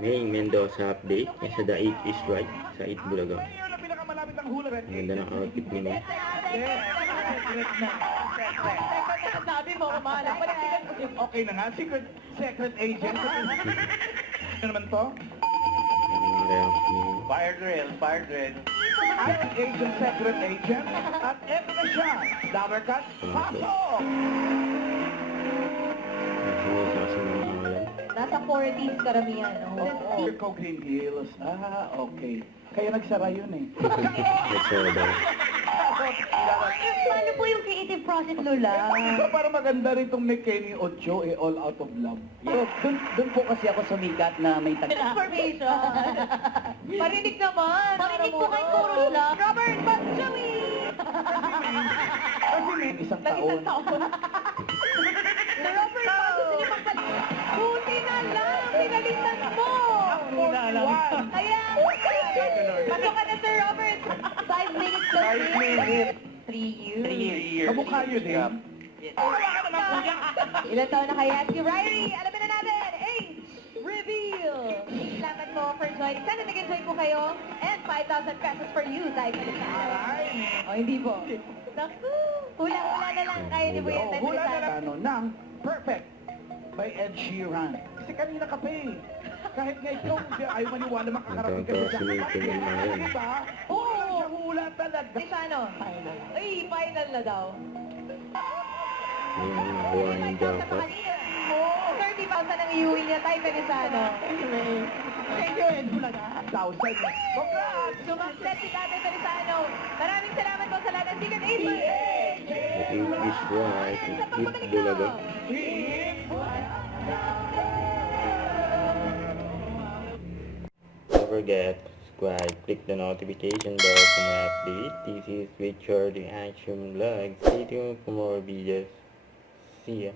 May Mendoza update sa The 8 is Right sa 8 Bulaga. Ang ganda ng outfit ni May. Sabi mo, kumala. Okay na nga, secret agent. Ano naman to? Ang reaction. Fire drill. Agent, secret agent. At eto na siya. Dabber cut, pasok! Nagsimula kasi ng mga yan. Nasa 40s karamihan, no? Circo Green Hills. Okay. Kaya nagsara yun eh. Nagsara daw. Paano po yung creative process, Lola? So, para maganda rin itong ni Kenny Ocho, All Out of Love. So, dun po kasi ako sumikat na may Transformation. Parinig naman. Parinig po kay Kurula. Robert Batchawi! Kasi may isang taon. Na Robert, bago sila magpalit. Buti na lang, pinalitan mo. Kaya, pasok ka na, Sir Robert. 5 minutes lang. 5 minutes. 3 years. 3 years. Kamukha yun eh. Ilan taon na kaya si Ryrie? Alamin na natin. Age reveal. Salamat po for joining. Sana nag-enjoy po kayo. And 5,000 pesos for you dahil ka sa araw. O, hindi po. Naku. Hula-hula na lang. Kaya ni Buya tayo. Hula na lang. Ng Perfect by Ed Sheeran. Kasi kanina ka pa eh. Kahit nga ikaw, ayaw maniwala makakarating ka Ang siya. fascinating na yun. Diba? Oo. Siya hula talaga. Di sa ano? Final. Ay, final na daw. Yung nakuha yung jacket. 30,000 ang iuwi niya. Tayo ka sa ano? Thank you, Ed. Hula na. 1,000. Congrats! Sumakset si Tatay Felizano. Maraming salamat po sa lahat ng Secret 8. The 8 is Right. 8 Bulaga. Don't forget to subscribe, click the notification bell for my update. This is Richard the Action Vlog. Stay tuned for more videos. See ya.